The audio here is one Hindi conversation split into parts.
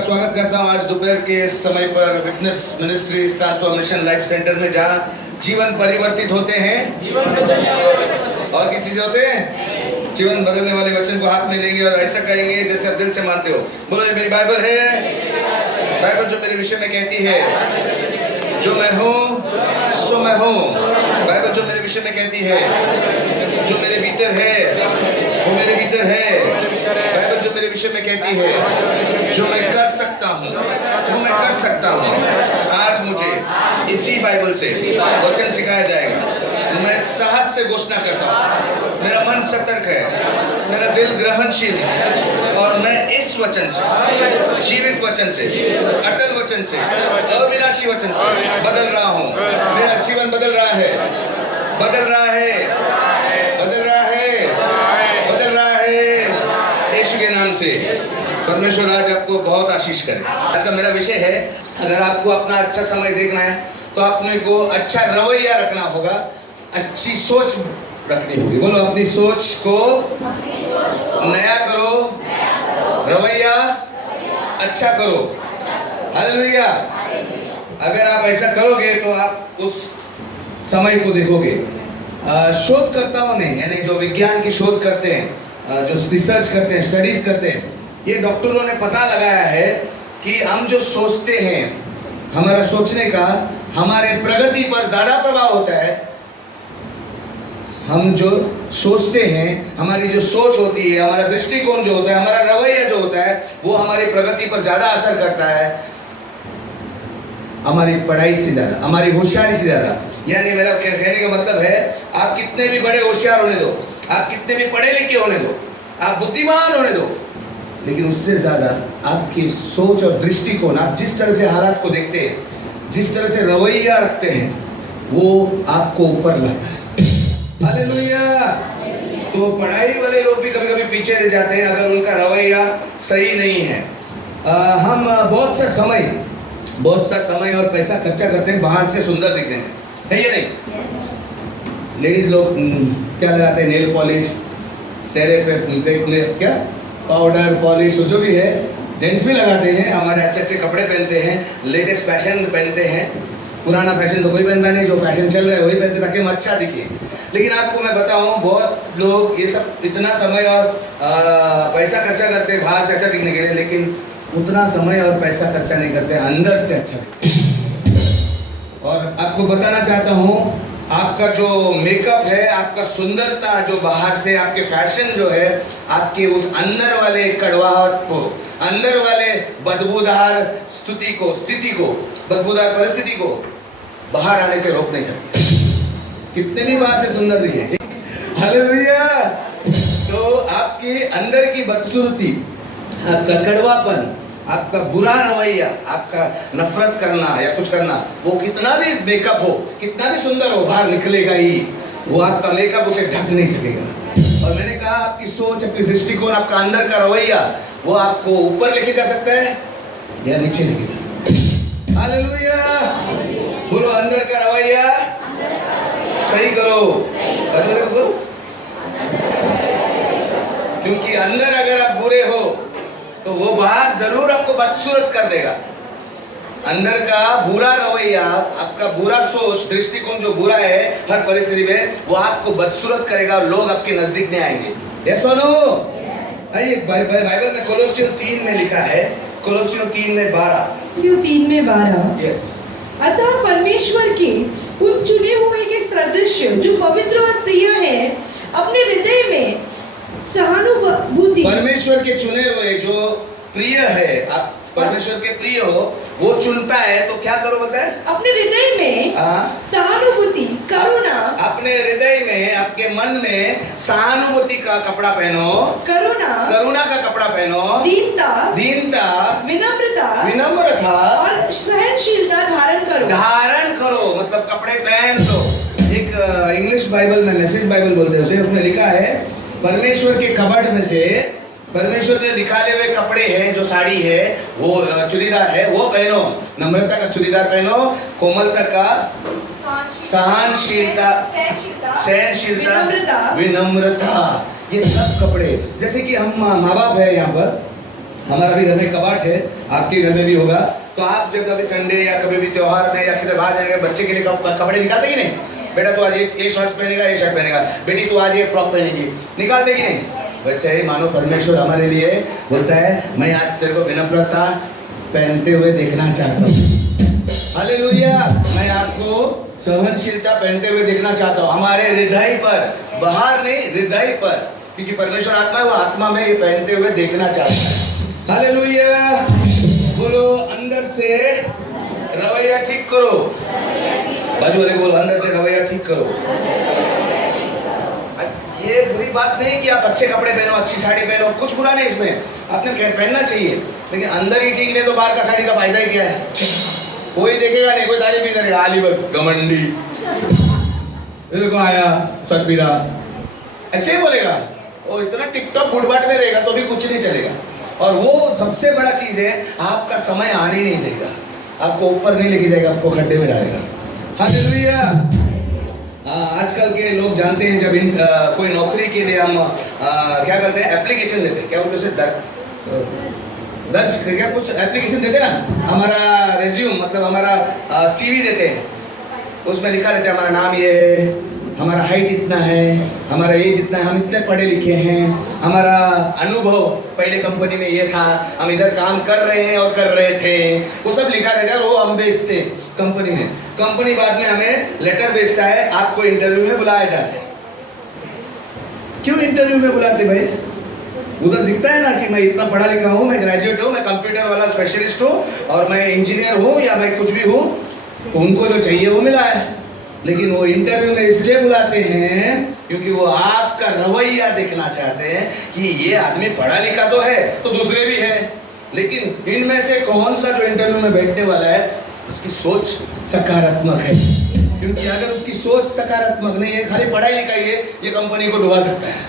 स्वागत करता हूँ आज दोपहर के समय पर witness ministries transformation life centre में, जहाँ जीवन परिवर्तित होते हैं, जीवन बदलने वाले और किसी से होते हैं जीवन बदलने वाले वचन को हाथ में लेंगे और ऐसा कहेंगे जैसे आप दिल से मानते हो। बोलो ये मेरी बाइबल है, बाइबल जो मेरे विषय में कहती है जो मैं हूँ सो मैं हूँ। बाइबल जो मेरे विषय में कहती है जो मेरे भीतर है वो मेरे भीतर है। बाइबल जो मेरे विषय में कहती है जो मैं कर सकता हूँ वो मैं कर सकता हूँ। आज मुझे इसी बाइबल से वचन सिखाया जाएगा। मैं साहस से घोषणा करता हूँ, मेरा मन सतर्क है, मेरा दिल ग्रहणशील है और मैं इस वचन से, जीवित वचन से, अटल वचन से, अविनाशी वचन से बदल रहा हूँ। मेरा जीवन बदल रहा है, बदल रहा है, बदल रहा है, बदल रहा है यीशु के नाम से। परमेश्वर आज आपको बहुत आशीष करे। आज का मेरा विषय है, अगर आपको अपना अच्छा समय देखना है तो आपने को अच्छा रवैया रखना होगा, अच्छी सोच रखनी होगी। बोलो अपनी सोच को नया करो, रवैया अच्छा करो। हालेलुया। अगर आप ऐसा करोगे तो आप उस समय को देखोगे। शोधकर्ताओं ने, यानी जो विज्ञान की शोध करते हैं, जो रिसर्च करते हैं, स्टडीज करते हैं, ये डॉक्टरों ने पता लगाया है कि हम जो सोचते हैं, हमारा सोचने का हमारे प्रगति पर ज्यादा प्रभाव होता है। हम जो सोचते हैं, हमारी जो सोच होती है, हमारा दृष्टिकोण जो होता है, हमारा रवैया जो होता है, वो हमारी प्रगति पर ज्यादा असर करता है, हमारी पढ़ाई से ज्यादा, हमारी होशियारी से ज्यादा। यानी मेरा कहने का मतलब है, आप कितने भी बड़े होशियार होने दो, आप कितने भी पढ़े लिखे होने दो, आप बुद्धिमान होने दो, लेकिन उससे ज्यादा आपकी सोच और दृष्टिकोण, आप जिस तरह से हालात को देखते हैं, जिस तरह से रवैया रखते हैं, वो आपको ऊपर लाता है। हालेलुया। तो पढ़ाई वाले लोग भी कभी कभी पीछे रह जाते हैं अगर उनका रवैया सही नहीं है। हम बहुत सा समय और पैसा खर्चा करते हैं बाहर से सुंदर दिखने में, है ये नहीं? लेडीज लोग क्या लगाते हैं? नेल पॉलिश, चेहरे पे क्या पाउडर पॉलिश, जो भी है। जेंट्स भी लगाते हैं, हमारे अच्छे अच्छे कपड़े पहनते हैं, लेटेस्ट फैशन पहनते हैं। पुराना फैशन तो कोई पहनता नहीं, जो फैशन चल रहा है वही पहनते ताकि हम अच्छा दिखे। लेकिन आपको मैं बताऊं, बहुत लोग ये सब इतना समय और पैसा खर्चा करते हैं बाहर से अच्छा दिखने के लिए, लेकिन उतना समय और पैसा खर्चा नहीं करते अंदर से अच्छा दिखते। और आपको बताना चाहता हूँ, आपका जो मेकअप है, आपका सुंदरता जो बाहर से, आपके फैशन जो है, आपके उस अंदर वाले कड़वाहट को, अंदर वाले बदबूदार स्थिति को, बदबूदार परिस्थिति को बाहर आने से रोक नहीं सकते, कितने भी बाहर से सुंदर दिखे। हालेलुया। तो आपके अंदर की बदसूरती, आपका कड़वापन, आपका बुरा रवैया, आपका नफरत करना या कुछ करना, वो कितना भी मेकअप हो, कितना भी सुंदर हो, बाहर निकलेगा ही। वो आपका मेकअप उसे ढक नहीं सकेगा। और मैंने कहा, आपकी सोच, आपकी दृष्टिकोण, आपका अंदर का रवैया, वो आपको ऊपर लेके जा सकता है या नीचे लेके जा सकता है। हालेलुया। बोलो अंदर का रवैया सही करो, अजूबे को करो। क्योंकि अंदर अगर आप बुरे हो तो वो बाहर जरूर आपको बदसूरत कर देगा। अंदर का बुरा रवैया, आपका बुरा सोच, दृष्टिकोण जो बुरा है हर परिस्थिति में, वो आपको बदसूरत करेगा और लोग आपके नजदीक नहीं आएंगे। यस और नो? आइए, बाइबल में कोलोसियों 3 में लिखा है, कोलोसियों 3 में 12। यस। अतः परमेश्वर के उन चुने हुए के सदृश जो पवित्र और प्रिय है, अपने हृदय में सहानुभूति। परमेश्वर के चुने हुए जो प्रिय है, आप परमेश्वर के प्रिय हो, वो चुनता है तो क्या करो बताए? अपने हृदय में सहानुभूति, करुणा, अपने हृदय में, आपके मन में सहानुभूति का कपड़ा पहनो, करुणा का कपड़ा पहनो, दीनता, विनम्रता और सहनशीलता धारण करो। मतलब कपड़े पहन लो। एक इंग्लिश बाइबल में, मैसेज बाइबल बोलते हैं उसे, उसमें लिखा है, परमेश्वर के कबर्ड में से परमेश्वर ने निकाले हुए कपड़े हैं, जो साड़ी है, वो चूड़ीदार है, वो पहनो। नम्रता का चूड़ीदार पहनो, कोमलता का, सहनशीलता, विनम्रता, ये सब कपड़े। जैसे कि हम माँ बाप है यहाँ पर, हमारा भी घर में कबाट है, आपके घर में भी होगा। तो आप जब कभी संडे या कभी भी त्योहार में या किधर बाहर जाएंगे, बच्चे के लिए कपड़े निकालते कि नहीं? बेटा तू आज ये शर्ट्स पहनेगा, ये शर्ट पहनेगा, बेटी तू आज ये फ्रॉक पहनेगी, निकालते कि नहीं? बच्चे ही मानो परमेश्वर हमारे लिए बोलता है मैं आज तेरे को विनम्रता पहनते हुए देखना चाहता हूँ। हालेलुया। मैं आपको सहनशीलता पहनते हुए देखना चाहता हूँ, हमारे हृदय पर, बाहर नहीं हृदय पर, क्योंकि परमेश्वर आत्मा है, वो आत्मा में ये पहनते हुए देखना चाहता है। हालेलुया। बोलो अंदर से रवैया ठीक करो। बाजू वाले को बोलो अंदर से रवैया ठीक करो। ये बुरी बात नहीं कि आप अच्छे कपड़े पहनो, अच्छी साड़ी पहनो, कुछ बुरा नहीं इसमें, आपने पहनना चाहिए, लेकिन अंदर ही ठीक नहीं तो बाहर का साड़ी का फायदा ही क्या है? कोई देखेगा नहीं, कोई तारीफ भी करेगा, आली बग घमंडी, देखो आया सतबीरा, ऐसे ही बोलेगा। वो इतना टिप-टॉप फुटबाट में रहेगा तो भी कुछ नहीं चलेगा। और वो सबसे बड़ा चीज है, आपका समय आने नहीं देगा, आपको ऊपर नहीं लेके जाएगा, आपको खड्डे में डालेगा। हालेलुया। आजकल के लोग जानते हैं जब कोई नौकरी के लिए हम क्या करते हैं, एप्लीकेशन देते हैं, क्या बोलते हैं दर्ज क्या कुछ एप्लीकेशन देते हैं ना, हमारा रेज्यूम मतलब हमारा सीवी देते हैं, उसमें लिखा रहता है हमारा नाम ये है, हमारा हाइट इतना है, हमारा एज इतना है, हम इतने पढ़े लिखे हैं, हमारा अनुभव पहले कंपनी में ये था, हम इधर काम कर रहे हैं और कर रहे थे, वो सब लिखा रहता है और वो हम भेजते हैं कंपनी में। कंपनी बाद में हमें लेटर भेजता है, आपको इंटरव्यू में बुलाया जा रहा है। क्यों इंटरव्यू में बुलाते भाई? उधर दिखता है ना कि मैं इतना पढ़ा लिखा हूँ, मैं ग्रेजुएट हूँ, मैं कंप्यूटर वाला स्पेशलिस्ट हूँ और मैं इंजीनियर हूँ या मैं कुछ भी हूँ, तो उनको जो चाहिए वो मिला है। लेकिन वो इंटरव्यू में इसलिए बुलाते हैं क्योंकि वो आपका रवैया देखना चाहते हैं कि ये आदमी पढ़ा लिखा तो है तो दूसरे भी है, लेकिन इनमें से कौन सा जो इंटरव्यू में बैठने वाला है इसकी सोच सकारात्मक है। क्योंकि अगर उसकी सोच सकारात्मक नहीं है, खाली पढ़ाई लिखाई है, ये कंपनी को डुबा सकता है,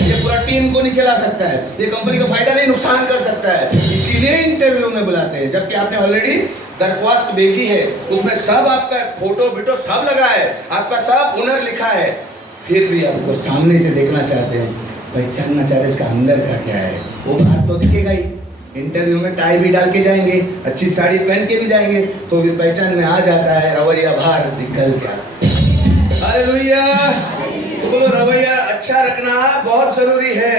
ये पूरा टीम को नहीं चला सकता है, ये कंपनी को फायदा नहीं नुकसान कर सकता है। इसीलिए इंटरव्यू में बुलाते हैं, जबकि आपने ऑलरेडी दरख्वास्त भेजी है, उसमें सब आपका फोटो बिटो सब लगा है, आपका सब हुनर लिखा है, फिर भी आपको सामने से देखना चाहते हैं, पहचानना चाहते हैं इसका अंदर का क्या है। वो बात तो दिखेगा ही, इंटरव्यू में टाई भी डाल के जाएंगे, अच्छी साड़ी पहन के भी जाएंगे, तो भी पहचान में आ जाता है, रवैया बाहर निकल के आता है। हालेलुया। तो बोलो रवैया अच्छा रखना बहुत जरूरी है।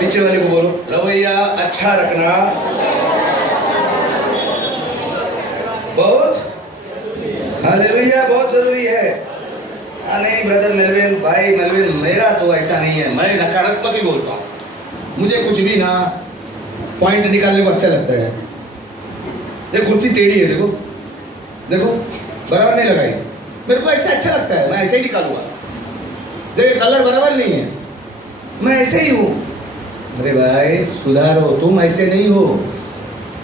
पीछे वाले को बोलो रवैया अच्छा रखना बहुत, हालेलुया, बहुत जरूरी है। नहीं ब्रदर मेलविन, भाई मेलविन, मेरा तो ऐसा नहीं है, मैं नकारात्मक ही बोलता हूँ, मुझे कुछ भी ना पॉइंट निकालने को अच्छा लगता है। देखो कुर्सी टेढ़ी है, देखो देखो बराबर नहीं लगाई, मेरे को ऐसा अच्छा लगता है, मैं ऐसे ही निकालूंगा। देखो कलर बराबर नहीं है, मैं ऐसे ही हूँ। अरे भाई सुधारो, तुम ऐसे नहीं हो,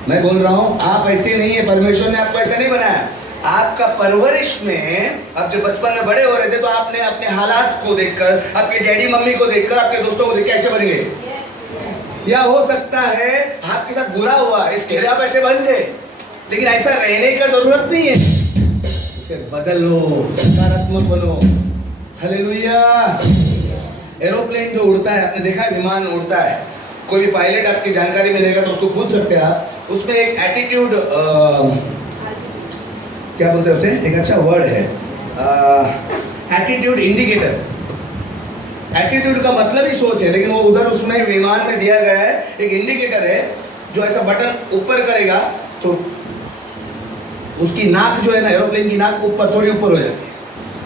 मैं बोल रहा हूँ आप ऐसे नहीं है, परमेश्वर ने आपको ऐसा नहीं बनाया। आपका परवरिश में, आप जब बचपन में बड़े हो रहे थे तो आपने अपने हालात को देखकर, आपके डैडी मम्मी को देखकर, आपके दोस्तों को देखकर ऐसे बन गए। या हो सकता है आपके साथ बुरा हुआ इसके लिए आप ऐसे बन गए, लेकिन ऐसा रहने का जरूरत नहीं है, उसे बदलो, सकारात्मक बनो। हालेलुया। एरोप्लेन जो उड़ता है, आपने देखा है विमान उड़ता है, कोई भी पायलट आपकी जानकारी में रहेगा तो उसको पूछ सकते हैं आप, उसमें एक एटीट्यूड, क्या बोलते हैं उसे, एक अच्छा वर्ड है एटीट्यूड इंडिकेटर। एटीट्यूड का मतलब ही सोच है, लेकिन वो उधर उसमें विमान में दिया गया है एक इंडिकेटर है, जो ऐसा बटन ऊपर करेगा तो उसकी नाक जो है ना, एरोप्लेन की नाक ऊपर, थोड़ी ऊपर हो जाती है,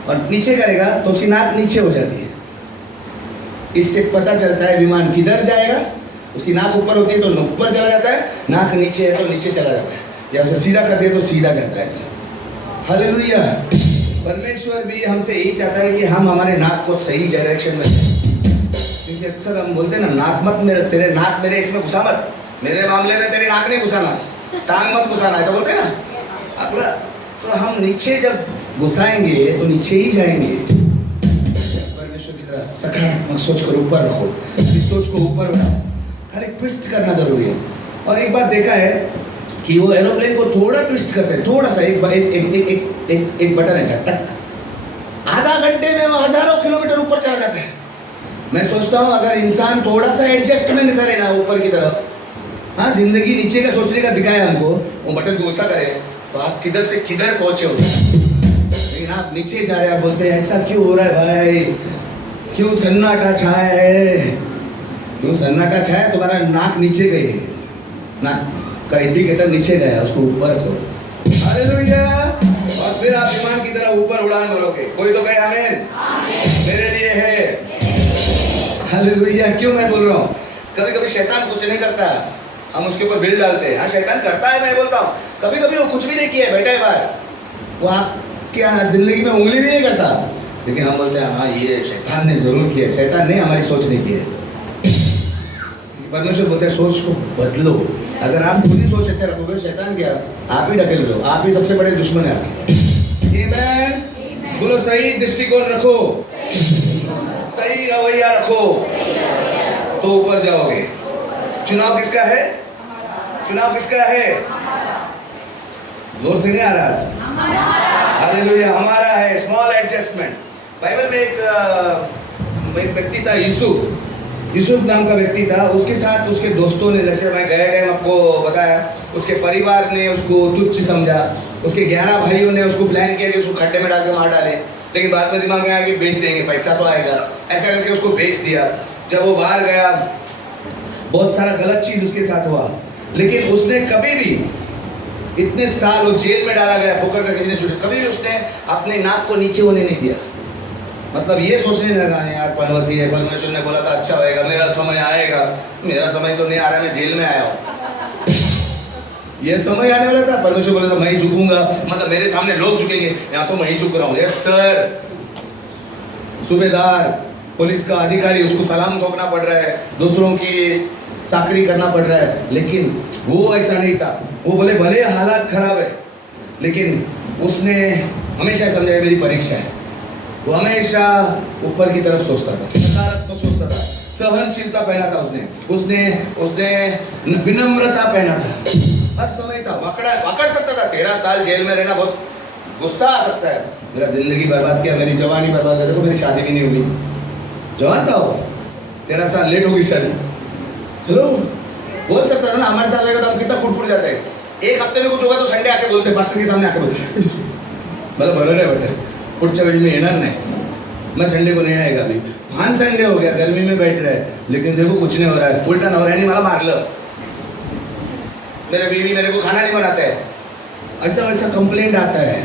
और नीचे करेगा तो उसकी नाक नीचे हो जाती है। इससे पता चलता है विमान किधर जाएगा। उसकी नाक ऊपर होती है तो ऊपर चला जाता है, नाक नीचे है तो नीचे चला जाता है, या उसे सीधा कर दिया तो सीधा जाता है। हालेलुया। परमेश्वर भी हमसे यही चाहता है कि हम हमारे नाक को सही डायरेक्शन में, क्योंकि अक्सर हम बोलते हैं ना, नाक मत मेरे, तेरे नाक मेरे इसमें घुसा मत, मेरे मामले में तेरी नाक नहीं घुसाना, टांग मत घुसाना, ऐसा बोलते हैं ना अगला। तो हम नीचे जब घुसाएंगे तो नीचे ही जाएंगे। परमेश्वर की तरह सकारात्मक सोच कर ऊपर रखो, इस सोच को ऊपर उठाओ, खाली ट्विस्ट करना जरूरी है। और एक बात देखा है कि वो एरोप्लेन को थोड़ा ट्विस्ट करते हैं, थोड़ा सा एक बटन ऐसा टक, आधा घंटे में वो हजारों किलोमीटर ऊपर चला जाता है। मैं सोचता हूँ अगर इंसान थोड़ा सा एडजस्टमेंट करे ना ऊपर की तरफ, हाँ जिंदगी नीचे का सोचने का दिखाए हमको, वो बटन को ऐसा करे तो आप किधर से किधर पहुंचे होते हैं। लेकिन आप नीचे जा रहे हैं, आप बोलते हैं ऐसा क्यों हो रहा है भाई, क्यों सन्नाटा छाया है, क्यों सन्नाटा छाया है? तुम्हारा नाक नीचे गई है, नाक का इंडिकेटर नीचे गया, उसको ऊपर करो। हालेलुया। और फिर आप ईमान की तरह ऊपर उड़ान भरोगे। कोई तो कहे आमीन। मेरे लिए है। हालेलुया। क्यों मैं बोल रहा हूँ, कभी कभी शैतान कुछ नहीं करता, हम उसके ऊपर बिल डालते हैं। हाँ शैतान करता है, मैं बोलता हूँ कभी कभी वो कुछ भी नहीं किया है, बैठा है बाहर, वो आपके जिंदगी में उंगली भी नहीं करता, लेकिन हम बोलते हैं हाँ ये शैतान ने जरूर किया। शैतान ने हमारी सोच नहीं की है। परमेश्वर बोलते हैं सोच को बदलो। अगर आप खुद ही सोच ऐसे रखोगे, शैतान क्या, आप ही ढकेल रहे हो, आप ही सबसे बड़े दुश्मन है आपके। आमीन। बोलो सही दृष्टिकोण रखो, सही रवैया रखो, तो ऊपर जाओगे। चुनाव किसका है? चुनाव किसका है? जोर से नहीं आ रहा आज। हालेलुया। हमारा है। Small adjustment. बाइबल में एक व्यक्ति था, यूसुफ नाम का व्यक्ति था। उसके साथ उसके दोस्तों ने, जैसे मैं गए आपको बताया, उसके परिवार ने उसको तुच्छ समझा। उसके 11 भाइयों ने उसको प्लान किया कि उसको खड्डे में डाल के मार डाले, लेकिन बाद में दिमाग में आया कि बेच देंगे, पैसा तो आएगा, ऐसा करके उसको बेच दिया। जब वो बाहर गया, बहुत सारा गलत चीज उसके साथ हुआ, लेकिन उसने कभी भी, इतने साल वो जेल में डाला गया, पकड़ कर किसी ने छुट्टी, कभी भी उसने अपने नाक को नीचे होने नहीं दिया। मतलब ये सोचने लगा यार पनवती है, परमेश्वर ने बोला था अच्छा होएगा, मेरा समय आएगा। मेरा समय तो नहीं आ रहा, मैं जेल में आया हूँ। ये समय आने वाला था, परमेश्वर बोला तो मैं ही झुकूंगा, मतलब मेरे सामने लोग झुकेंगे, यहाँ तो मैं ही झुक रहा हूँ। Yes sir. सूबेदार, पुलिस का अधिकारी, उसको सलाम ठोकना पड़ रहा है, दूसरों की चाकरी करना पड़ रहा है, लेकिन वो ऐसा नहीं था। वो बोले भले हालात खराब है, लेकिन उसने हमेशा समझा मेरी परीक्षा है। वो हमेशा ऊपर की तरफ सोचता था, सकारात्मक सोचता था, सहनशीलता पहना था उसने विनम्रता पहना था। हर समय था, पकड़ सकता था। 13 साल जेल में रहना, बहुत गुस्सा आ सकता है, मेरा जिंदगी बर्बाद किया, मेरी जवानी बर्बाद कर, देखो मेरी शादी भी नहीं हुई, जवान था वो, 13 साल लेट होगी शादी। हेलो, बोल सकता था ना, हमारे साथ रहेगा तो हम कितना फुट जाते हैं। एक हफ्ते में कुछ होगा तो संडे आके बोलते, पास्टर के सामने आके बोलते, मतलब बरोबर है बेटे, पुढच्या वेळी मी येणार नाही, मैं संडे को नहीं आएगा अभी। हाँ संडे हो गया, गर्मी में बैठ रहे हैं, लेकिन देखो कुछ नहीं हो रहा है, उल्टा नवऱ्याने मला मारलं, मेरे बीवी मेरे को खाना नहीं बनाते है, ऐसा वैसा कंप्लेंट आता है,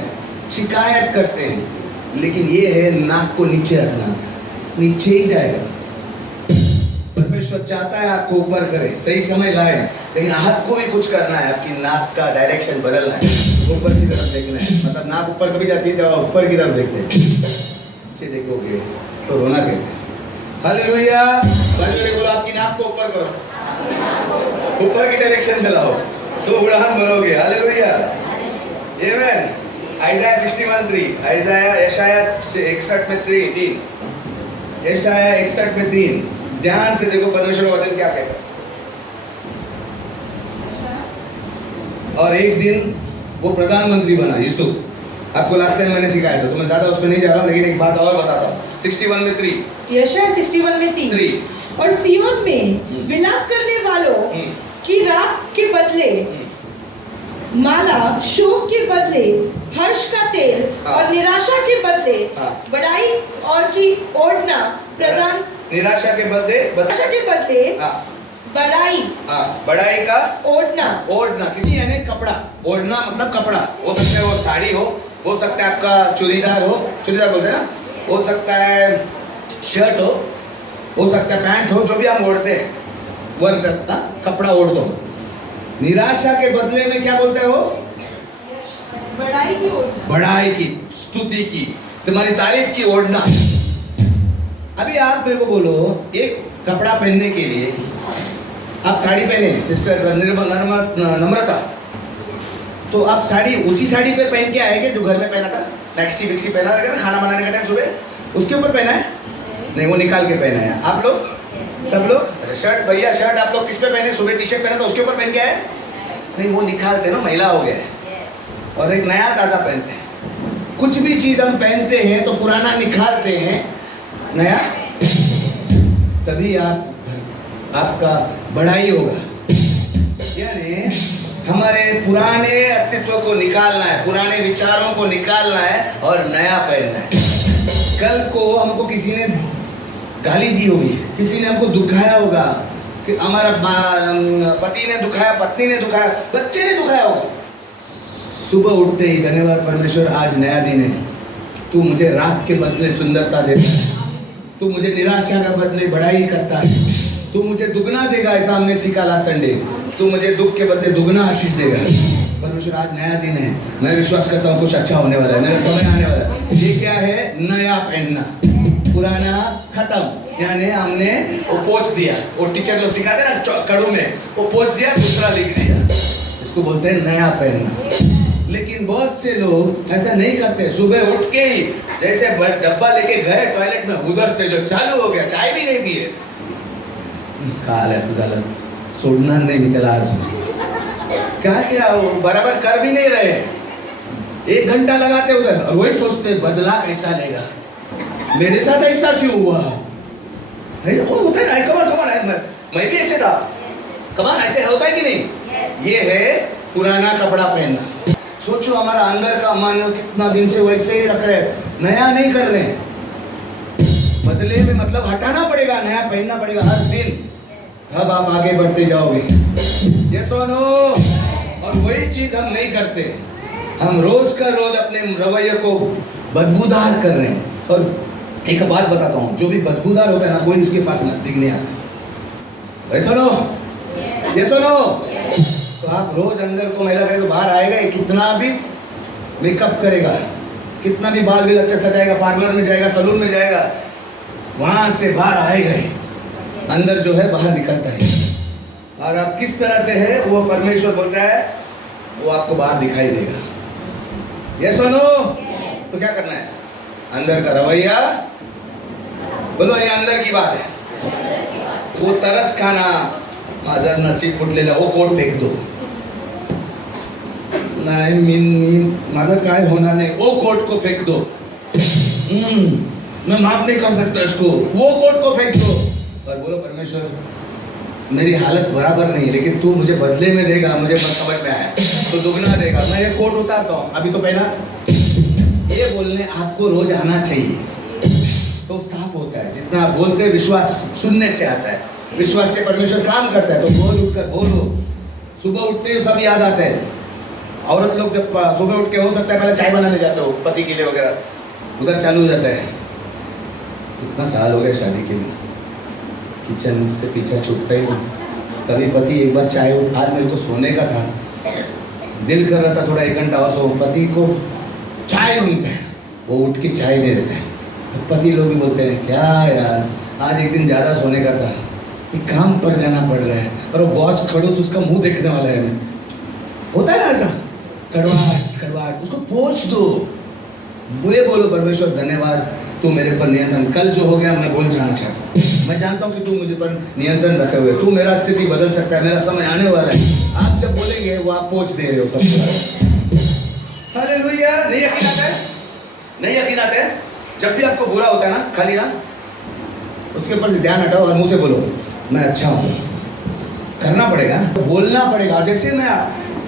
शिकायत करते हैं। लेकिन ये है नाक को नीचे रखना, नीचे ही जाएगा। परमेश्वर चाहता है आपको ऊपर करे, सही समय लाए, लेकिन आपको भी कुछ करना है, आपकी नाक का डायरेक्शन बदलना है, ऊपर की तरफ देखना है। मतलब नाक ऊपर कभी जाती है जब आप ऊपर की तरफ देखते हैं, नीचे देखोगे तो रोना कहते हैं। हालेलुया। बोलो आपकी नाक को ऊपर करो, ऊपर की डायरेक्शन में लाओ, तो उड़ान भरोगे। हालेलुया। आमीन। आइज़ाया 61:3, आइज़ाया यशाया 61 में 3, यशाया 61 में 3। ध्यान से देखो परमेश्वर का वचन क्या कहता है। और एक दिन वो प्रधानमंत्री बना यूसुफ। आपको लास्ट टाइम मैंने सिखाया था, तो मैं ज्यादा उसमें नहीं जा रहा हूँ, लेकिन एक बात और बताता हूँ। 61 में 3, यशाया 61 में 3। और सिय्योन में विलाप करने वालों की राख के बदले माला, शोक के बदले हर्ष का तेल, और निराशा के बदले बड़ाई और की ओढ़ना प्रदान, निराशा के बदले बड़ाई, बड़ाई का ओढ़ना किसी, यानी कपड़ा, ओढ़ना मतलब कपड़ा, हो सकता है वो साड़ी हो सकता है आपका चूड़ीदार बोलते हैं ना, हो सकता है शर्ट हो सकता है पैंट हो, जो भी हम ओढ़ते हैं, वर्क करता कपड़ा ओढ़ दो। निराशा के बदले में क्या बोलते हो? बड़ाई की, स्तुति की, तुम्हारी तारीफ की ओढ़ना। अभी आप मेरे को बोलो, एक कपड़ा पहनने के लिए आप साड़ी पहने, सिस्टर नम्रता, तो आप साड़ी उसी साड़ी पे पहन के आएंगे जो घर में पहना था, मैक्सी विक्सी पहना रहेगा ना, खाना बनाने का टाइम सुबह उसके ऊपर पहना है? नहीं, वो निकाल के पहना है। आप लोग सब लोग, अच्छा शर्ट, भैया शर्ट आप लोग किस पे पहने? सुबह टी शर्ट पहना था उसके ऊपर पहन के आए? नहीं, वो निकालते ना, मैला हो गया है, और एक नया ताज़ा पहनते हैं। कुछ भी चीज़ हम पहनते हैं तो पुराना निकालते हैं, नया तभी आपका बढ़ाई होगा। यानी हमारे पुराने अस्तित्व को निकालना है, पुराने विचारों को निकालना है और नया पहनना है। कल को हमको किसी ने गाली दी होगी, किसी ने हमको दुखाया होगा, कि हमारा पति ने दुखाया, पत्नी ने दुखाया, बच्चे ने दुखाया होगा। सुबह उठते ही धन्यवाद परमेश्वर, आज नया दिन है, तू मुझे राख के बदले सुंदरता देता है, तू मुझे निराशा का बदले बढ़ाई करता है, तू मुझे दुगना देगा। ऐसा हमने सीखा लास्ट संडे, तू मुझे दुख के बदले दुगना आशीष देगा। परमेश्वर आज नया दिन है, मैं विश्वास करता हूँ कुछ अच्छा होने वाला है, मेरा समय आने वाला है। ये क्या है? नया पहनना, पुराना खत्म। यानी हमने वो पोंछ दिया, वो टीचर लोग सिखाते ना कड़ू में, वो पोंछ दिया, दूसरा लिख दिया, इसको बोलते हैं नया पहनना। लेकिन बहुत से लोग ऐसा नहीं करते। सुबह उठ के ही जैसे डब्बा लेके गए टॉयलेट में, उधर से जो चालू हो गया, चाय भी नहीं पिए, काल ऐसा झालं, सोडणार नाही मी त्याला आज। क्या वो बराबर कर भी नहीं रहे, 1 घंटा लगाते उधर और वही सोचते बदला कैसा लेगा, मेरे साथ ऐसा क्यों हुआ? वो होता है ना, कमान मैं भी ऐसे था, कमान ऐसे होता है कि नहीं? ये है पुराना कपड़ा पहनना। सोचो हमारा अंदर का मन कितना दिन से वैसे ही रख रहे, नया नहीं कर रहे। बदले में मतलब हटाना पड़ेगा, नया पहनना पड़ेगा हर दिन, तब आप आगे बढ़ते जाओगे। ये सुनो, और वही चीज हम नहीं करते। हम रोज का रोज अपने रवैये को बदबूदार कर रहे हैं। और एक बात बताता हूँ, जो भी बदबूदार होता है ना, कोई उसके पास नजदीक नहीं आता। ये सुनो, ये सुनो, तो आप रोज अंदर को मैला करें तो बाहर आएगा। ये कितना भी मेकअप करेगा, कितना भी बाल भी अच्छा सजाएगा, पार्लर में जाएगा, सलून में जाएगा, वहां से बाहर आएगा ही, अंदर जो है बाहर निकलता है। और आप किस तरह से है वो परमेश्वर बोलता है, वो आपको बाहर दिखाई देगा। ये सुनो, तो क्या करना है? अंदर का रवैया, बोलो ये अंदर की बात है। वो तरस खाना, माझा नसीब फुटलेला, वो कोट फेक दो, नाही मी माझं काय होणार नाही, वो कोट को फेंक दो। मैं माफ नहीं कर सकता इसको, वो कोट को फेंक दो और बोलो परमेश्वर मेरी हालत बराबर नहीं है, लेकिन तू मुझे बदले में देगा, मुझे समझ में आया, तो दुगना देगा। मैं ये कोट उतारता हूँ, अभी तो पहना। ये बोलने आपको रोज आना चाहिए, तो साफ होता है। जितना आप बोलते हैं, विश्वास सुनने से आता है, विश्वास से परमेश्वर काम करता है। तो बोल उठकर बोलो, सुबह उठते ही सब याद आता है। औरत लोग जब सुबह उठ के, हो सकता है पहले चाय बनाने जाते हो पति के लिए वगैरह, उधर चालू हो जाता है। इतना साल हो गया शादी के लिए, किचन से पीछा छूटता ही नहीं। कभी पति एक बार चाय, आज मेरे को सोने का था, दिल कर रहा था थोड़ा 1 घंटा और सो, पति को चाय मांगते हैं, वो उठ के चाय दे देते हैं। पति लोग भी बोलते हैं क्या यार, आज एक दिन ज़्यादा सोने का था, काम पर जाना पड़ रहा है, और वो बॉस खड़ूस उसका मुंह देखने वाला है। होता है ना ऐसा, कड़वाहट कड़वाहट, उसको पोंछ दो। ये बोलो परमेश्वर धन्यवाद, तू मेरे पर नियंत्रण, कल जो हो गया मैं भूल जाना चाहता हूँ। मैं जानता हूँ कि तू मुझे पर नियंत्रण रखे हुए, तू मेरा स्थिति बदल सकता है, मेरा समय आने वाला है। आप जब बोलेंगे वो आप पोंछ दे रहे हो सब। हालेलुया। नहीं यकीन आता है? नहीं यकीन आता है? जब भी आपको बुरा होता है ना, खाली ना उसके ऊपर ध्यान हटाओ और मुंह से बोलो मैं अच्छा हूँ। करना पड़ेगा, बोलना पड़ेगा। जैसे मैं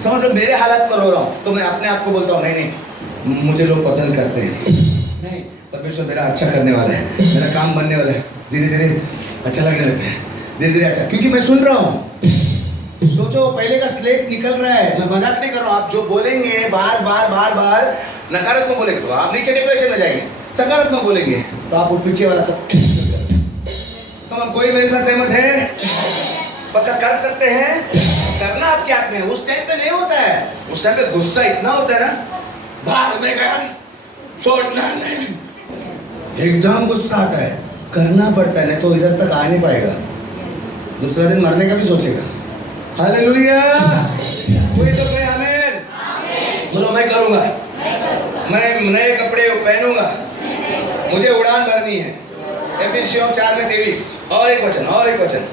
समझ लो मेरे हालात पर रो रहा हूँ, तो मैं अपने आप को बोलता हूँ नहीं नहीं, मुझे लोग पसंद करते हैं, नहीं परमेश्वर मेरा अच्छा करने वाला है, मेरा काम बनने वाला है, धीरे धीरे अच्छा लगने लगता है, धीरे धीरे अच्छा, क्योंकि मैं सुन रहा हूँ। सोचो पहले का स्लेट निकल रहा है, मैं मजाक नहीं कर रहा हूँ। आप जो बोलेंगे बार बार बार बार नकारात्मक बोलेंगे तो आप नीचे डिप्रेशन में जाएंगे, सकारात्मक बोलेंगे तो आप वो पीछे वाला सब। तो कोई मेरे साथ सहमत है? पक्का कर सकते हैं? करना आपके हाथ में। उस टाइम पे नहीं होता है, उस टाइम पे गुस्सा इतना होता है ना, बाहर में गया छोड़ना नहीं, एकदम गुस्सा आता है, करना पड़ता है, नहीं तो इधर तक आ नहीं पाएगा, दूसरा दिन मरने का भी सोचेगा। हालेलुया। कोई तो कहे आमीन। बोलो मैं करूंगा, मैं नए कपड़े पहनूंगा, मुझे उड़ान भरनी है। एफिसियों 4:23 और एक वचन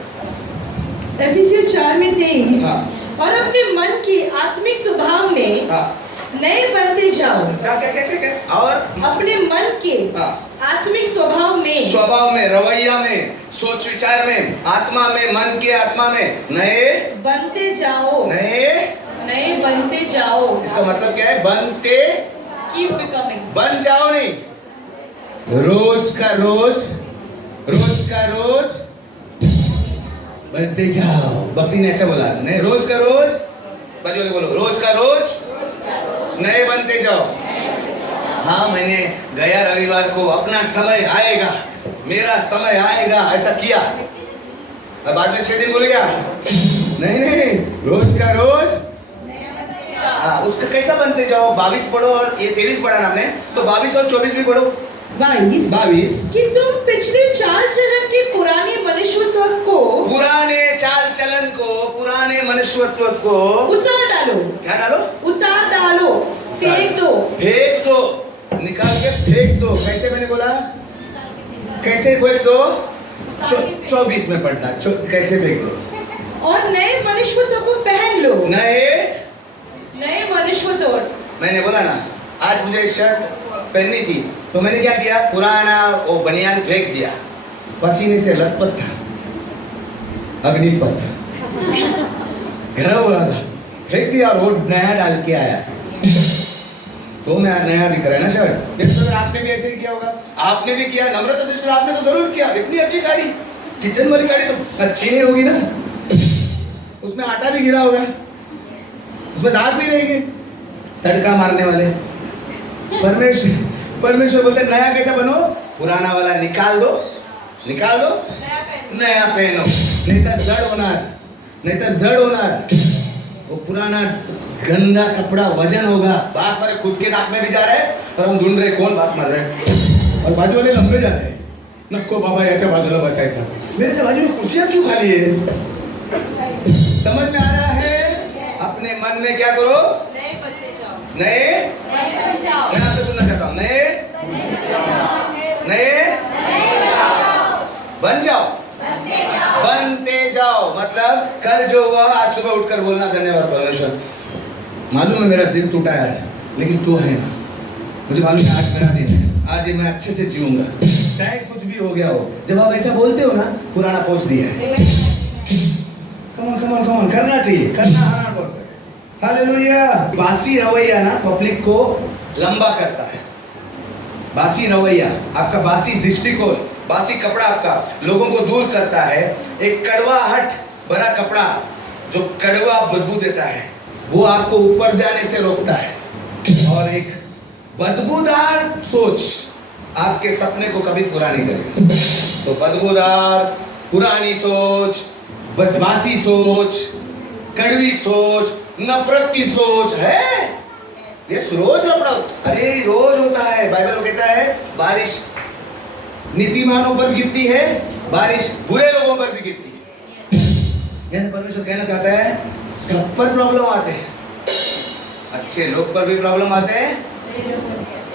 एफिसियों 4:23। हाँ। और अपने मन की आत्मिक स्वभाव में नए बनते जाओ। क्या और अपने मन के हाँ। आत्मिक स्वभाव में, रवैया में, सोच विचार में, आत्मा में, मन के आत्मा में नए बनते जाओ, नए बनते जाओ। इसका मतलब क्या है? बनते, कीप बिकमिंग, बन जाओ नहीं, रोज का रोज बनते जाओ। भक्ति ने अच्छा बोला, नहीं रोज का रोज, बाजू बोलो, रोज का रोज नए बनते जाओ। हाँ, मैंने गया रविवार को अपना समय आएगा, मेरा समय आएगा ऐसा किया, अब बाद में 6 दिन भूल गया। नहीं, रोज का रोज। हाँ, उसका कैसा बनते जाओ? 22 पढ़ो और ये 23 पढ़ा ना हमने, तो 22 और 24 भी पढ़ो। 22 कि तुम पिछले चाल चलन के पुराने मनुष्यत्व को, पुराने चाल चलन को, पुराने मनुष्यत्व को उतार डालो। क्या डालो? उतार डालो, फेंक दो, निकाल के फेंक दो। कैसे? मैंने बोला कैसे फेंक दो? 24 में पढ़ना, कैसे फेंक दो? और नए मनुष्यत्व को पहन लो। नए मनुष्यत्व। मैंने बोला ना, आज मुझे शर्ट पहननी थी तो मैंने क्या किया? पुराना वो बनियान फेंक दिया, पसीने से लथपथ था, अग्निपथ गर्म हो रहा था, फेंक दिया और वो नया डाल के आया। तो मैं नया दिख रहा है ना शर्ट। इस तरह आपने भी ऐसे ही किया होगा, आपने भी किया। नम्रता सिस्टर, आपने तो जरूर किया। इतनी अच्छी साड़ी, किचन वाली साड़ी तो अच्छी नहीं होगी ना, उसमें आटा भी गिरा होगा, उसमें दाग भी रहेंगे, तड़का मारने वाले। परमेश्वर बोलते नया कैसा बनो? पुराना वाला निकाल दो, नया पहनो, नहीं तो जड़ होना। वो पुराना गंदा कपड़ा वजन होगा। बांस हमारे खुद के नाक में भी जा रहा है और हम ढूंढ रहे कौन बांस मार रहे हैं, और बाजू वाले लंबे जा रहे हैं। नको बाबा याच्या बाजूला बसायचा, मेरे बाजू में कुर्सियां क्यों खाली है? समझ में आ रहा है? अपने मन में क्या करो? नए मैं आपसे सुनना चाहता हूँ, नए बन जाओ, बनते जाओ। मतलब कल जो हुआ आज सुबह उठकर बोलना धन्यवाद परमेश्वर, मालूम है मेरा दिल टूटा है आज, लेकिन तू है ना, मुझे मालूम है आज मेरा दिन है, आज मैं अच्छे से जीऊंगा चाहे कुछ भी हो गया हो। जब आप ऐसा बोलते हो ना, पुराना पोंछ दिया है। कम ऑन करना चाहिए, करना आना पड़ता है। हालेलुया। बासी रवैया ना पब्लिक को लंबा करता है। बासी रवैया, आपका बासी दृष्टिकोण, बासी कपड़ा आपका लोगों को दूर करता है। एक कड़वाहट भरा कपड़ा जो कड़वा बदबू देता है, वो आपको ऊपर जाने से रोकता है। और एक बदबूदार सोच आपके सपने को कभी पूरा नहीं करेगा। तो बदबूदार, पुरानी सोच, बसबासी सोच, कड़वी सोच, नफरत की सोच है, ये रोज लपड़ा। अरे रोज होता है। बाइबल कहता है बारिश नीतिमानों पर गिरती है, बारिश बुरे लोगों पर भी गिरती है। यानी परमेश्वर कहना चाहता है सब पर प्रॉब्लम आते हैं, अच्छे लोग पर भी प्रॉब्लम आते हैं।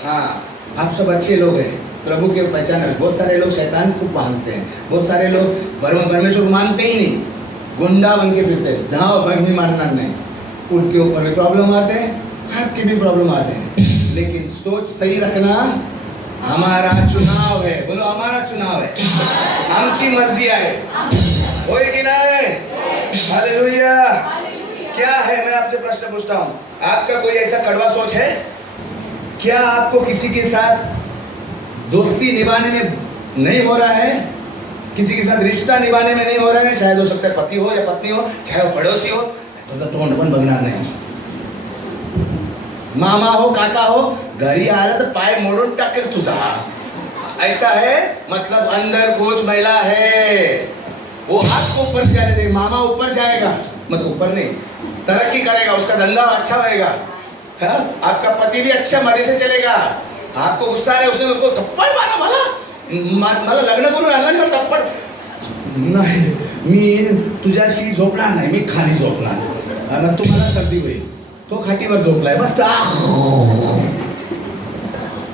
हाँ, आप सब अच्छे लोग हैं, प्रभु के पहचान है। बहुत सारे लोग शैतान को मानते हैं, बहुत सारे लोग परमेश्वर को मानते ही नहीं, गुंडा बन के फिरते हैं। दाव भी मानना नहीं, उनके ऊपर भी प्रॉब्लम आते हैं, आपके भी प्रॉब्लम आते हैं। लेकिन सोच सही रखना, हमारा चुनाव है। बोलो हमारा चुनाव है, हमची मर्जी आए होए कि ना है। हालेलुया। क्या है, मैं आपसे प्रश्न पूछता हूँ, आपका कोई ऐसा कड़वा सोच है क्या? आपको किसी के साथ दोस्ती निभाने में नहीं हो रहा है, किसी के साथ रिश्ता निभाने में नहीं हो रहा है? शायद हो सकता है पति हो या पत्नी हो, चाहे वो पड़ोसी हो, तो तोंड पण बघणार नाही, मामा हो, काका हो, घरी आला तो पाय मोडून टाकेल तुझा। ऐसा है, मतलब अंदर कुछ महिला है, वो आपको ऊपर जाने दे। मामा ऊपर जाएगा, मतलब ऊपर नहीं, तरक्की करेगा, उसका धंधा अच्छा होएगा, हाँ? आपका पति भी अच्छा मजे से चलेगा। आपको गुस्सा है, उसने मेरे को थप्पड़ मारा, मला लग्न करून आला मला थप्पड़ नाही, मी तुझ्याशी झोपणार नाही, मी खाली झोपणार आणि तुम्हाला सर्दी होईल, तो खाटीवर झोपलाय बस।